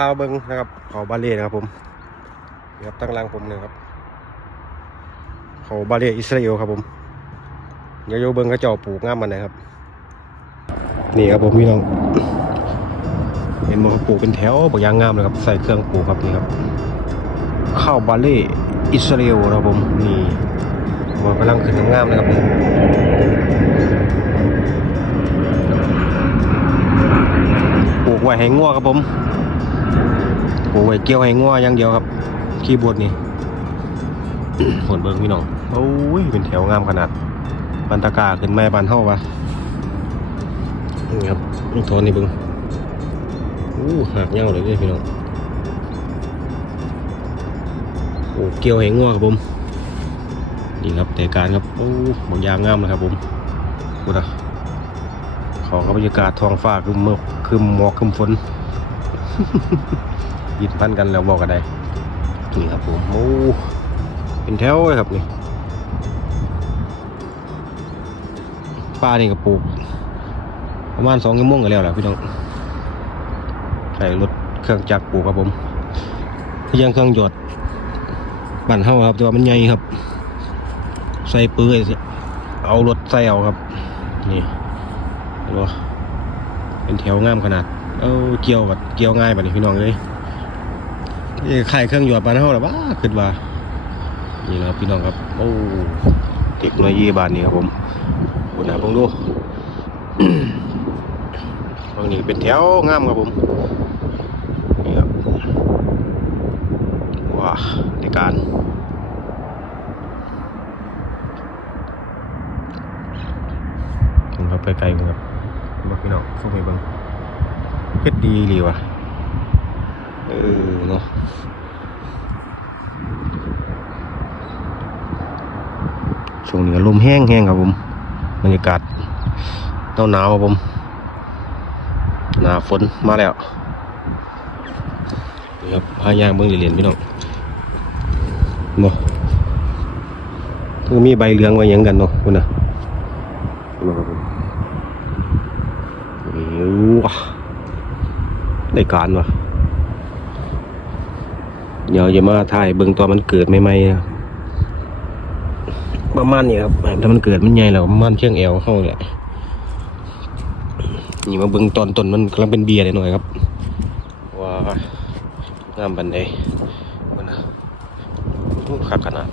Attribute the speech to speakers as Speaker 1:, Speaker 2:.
Speaker 1: พาเบิ้งนะครับเขาบาเล่นะครับผมนี่ครับตั้งหล่างผมเลยครับเขาบาเล่อิสราเอลครับผมเดี๋ยวโยเบิ้งเขาเจ้าปลูกง่ามมันนะครับ นี่ครับผมพี่น้อง เห็นมันเขาปลูกเป็นแถวบางอย่างงามเลยครับใส่เครื่องปลูกครับนี่ครับข้าวบาเล่อิสราเอลครับผมนี่มันกำลังขึ้นงามๆเลยครับปลูกไว้ให้งัวครับผม ไว้เกี่ยวให้งัวอย่างเดียวครับคีย์บอร์ดนี่ผลเบิ่งพี่น้องโอ้ยเป็นแถวงามขนาดบันตากาขึ้นแม่บานเฮาวะนี่ครับลูกโทนนี่เบิ่งอู้หักเงาเลยเด้อพี่น้องโอ้เกี่ยวให้งัวครับผมนี่ครับแต่การครับโอ้บางอย่างงามเลยครับผมกูนะเขากับบรรยากาศท้องฟ้าคือหมอกคือหมอกคือฝน ยิดพันกันแล้วบอกกันได้นี่ครับผมโอ้เป็นแถวเลยครับนี่ป้านี่ก็ปลูกประมาณสองชั่วโมงก็แล้วแหละพี่น้องใส่รถเครื่องจักรปลูกครับผมที่ยังเครื่องหยดบั่นเท่าครับแต่ว่ามันใหญ่ครับ ใส่ปื้ยเอารถใส่เอาครับ นี่เห็นปะเป็นแถวงามขนาด เอาเกี่ยวกับเกี่ยวง่ายแบบนี้พี่น้องเลยนี่ขายเครื่องหยอดบานเท่าหรอวะขึ้นมานี่นะครับพี่น้องครับ โอ้เทคโนโลยีบานนี้ครับผมคุณนะพงดูตรงนี้เป็นแถวงามครับผมนี่ครับว้าในการผมครับไปไกลๆผมครับบอกพี่น้องสู้ไปเบิ่ง เพชรดีเลยวะเออเนาะช่วงนี้ลมแห้งแห้งครับผมบรรยากาศหนาวหนาวครับผมหนาฝนมาแล้วนี่ครับพายางเบิ้องเหรียญพี่น้องบ่คือมีใบเหลืองไว้ยังกันเนาะคุณนะบ่ครับผมนี่ว้า ได้การวะเดี๋ยวจะมาถ่ายเบิ่งตอนมันเกิดใหม่ๆนะประมาณนี้ครับถ้ามันเกิดมันใหญ่แล้วประมาณเชียงแอวเข้าแหละนี่มาเบิ่งตอนต้นมันกำลังเป็นเบียร์หน่อยครับว้างามบันไดมันนะขักขนาด